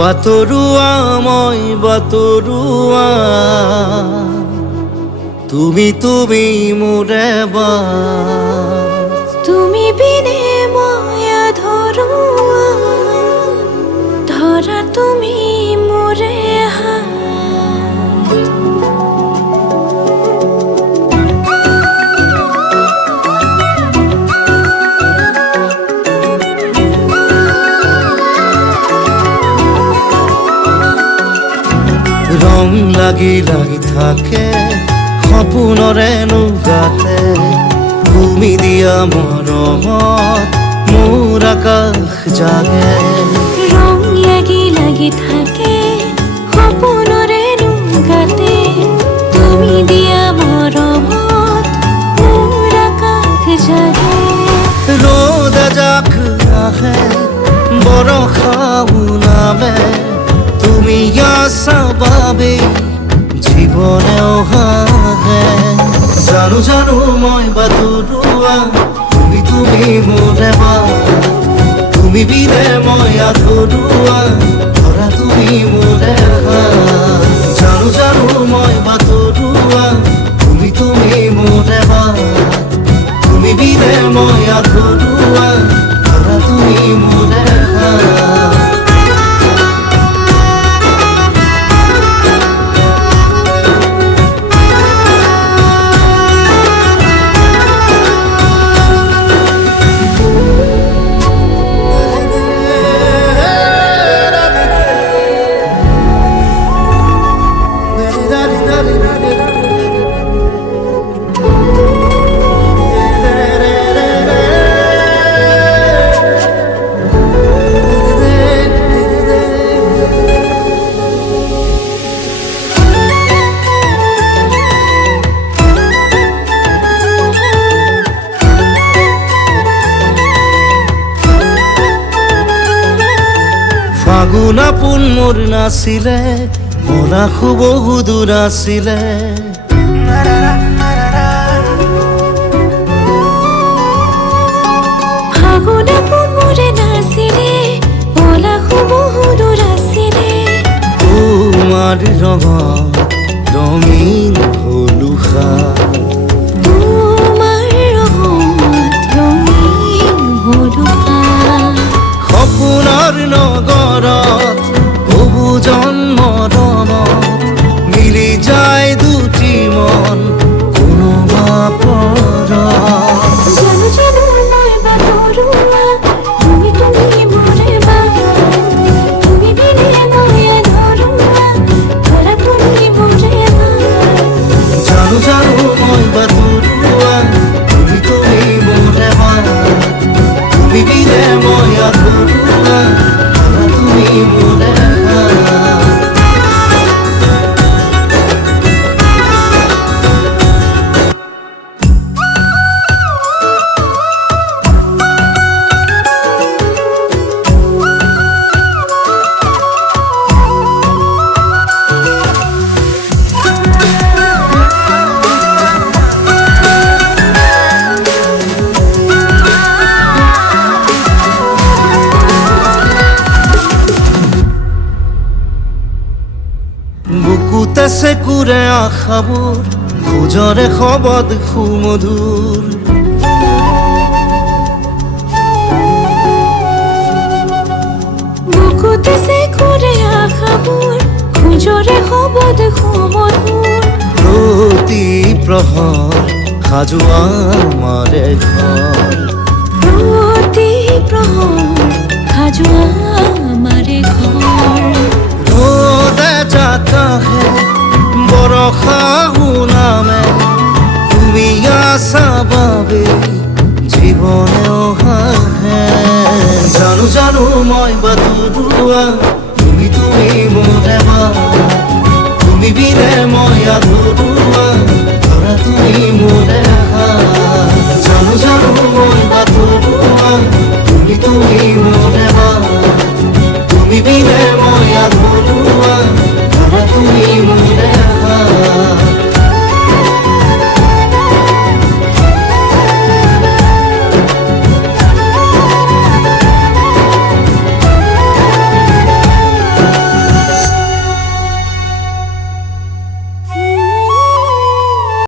বাতৰুৱা মই বাতৰুৱা তুমি মোৰে তুমি বিনে মই আধৰুৱা ধৰা তুমি মোৰে ৰং লাগি লাগি থাকে সপোনৰে গাতে তুমি দিয়া মৰমত মোৰ আকাশ জাগে ৰং লাগি লাগি থাকে সপোনৰে গাতে তুমি দিয়া মৰমত মোৰ আকাশ জাগে ৰ'দ এজাক আহে বৰষাও নামে তুমি আছা বাবে জীৱনেও হাঁহে জানো জানো মই বাতৰুৱা তুমি মোৰে তুমি বিনে মই আধৰুৱা ধৰা তুমি মোৰে জানো জানো মই বাতৰুৱা তুমি মোৰে তুমি বিনে মই আধৰুৱা ধৰা তুমি মোৰে ফাগুন আপোন মোৰ নাছিলে পলাশো বহু দূৰ আছিলে ফাগুন আপোন মোৰ নাছিলে পলাশো বহু দূৰ আছিলে তোমাৰ ৰঙত ৰঙীন হলুখা তোমাৰ ৰঙত ৰঙীন হলুখা সপোনৰ নগৰত বহু জন্মত মিলি যায় দুটি মন কোনোবা পৰত জানো জানো মই বাতৰুৱা তুমি মোৰে তুমি বিনে মই আধৰুৱা ধৰা তুমি মোৰে জানো জানো মই বাতৰুৱা তুমি মোৰে তুমি বিনে মই আধৰুৱা ধৰা তুমি মোৰে বুকুতে চেকুৰে আশাবোৰ খোজৰে শবদ সুমধুৰ বুকুতে চেকুৰে আশাবোৰ খোজৰে শবদ সুমধুৰ প্ৰতি প্ৰহৰ সাজু আমাৰে ঘৰ প্ৰতি প্ৰহৰ সাজু আমাৰে ঘৰ রোদে যাতাহে বরষাও নামে তুমি আসা বাবে জীবনেও হাহে জানো জানো মই বাতৰুৱা তুমি মোৰে তুমি বিনে মই আধৰুৱা ধৰা তুমি মোৰে জানো জানো মই বাতৰুৱা তুমি মোৰে তুমি বিনে মই আধৰুৱা ধৰা তুমি মোৰে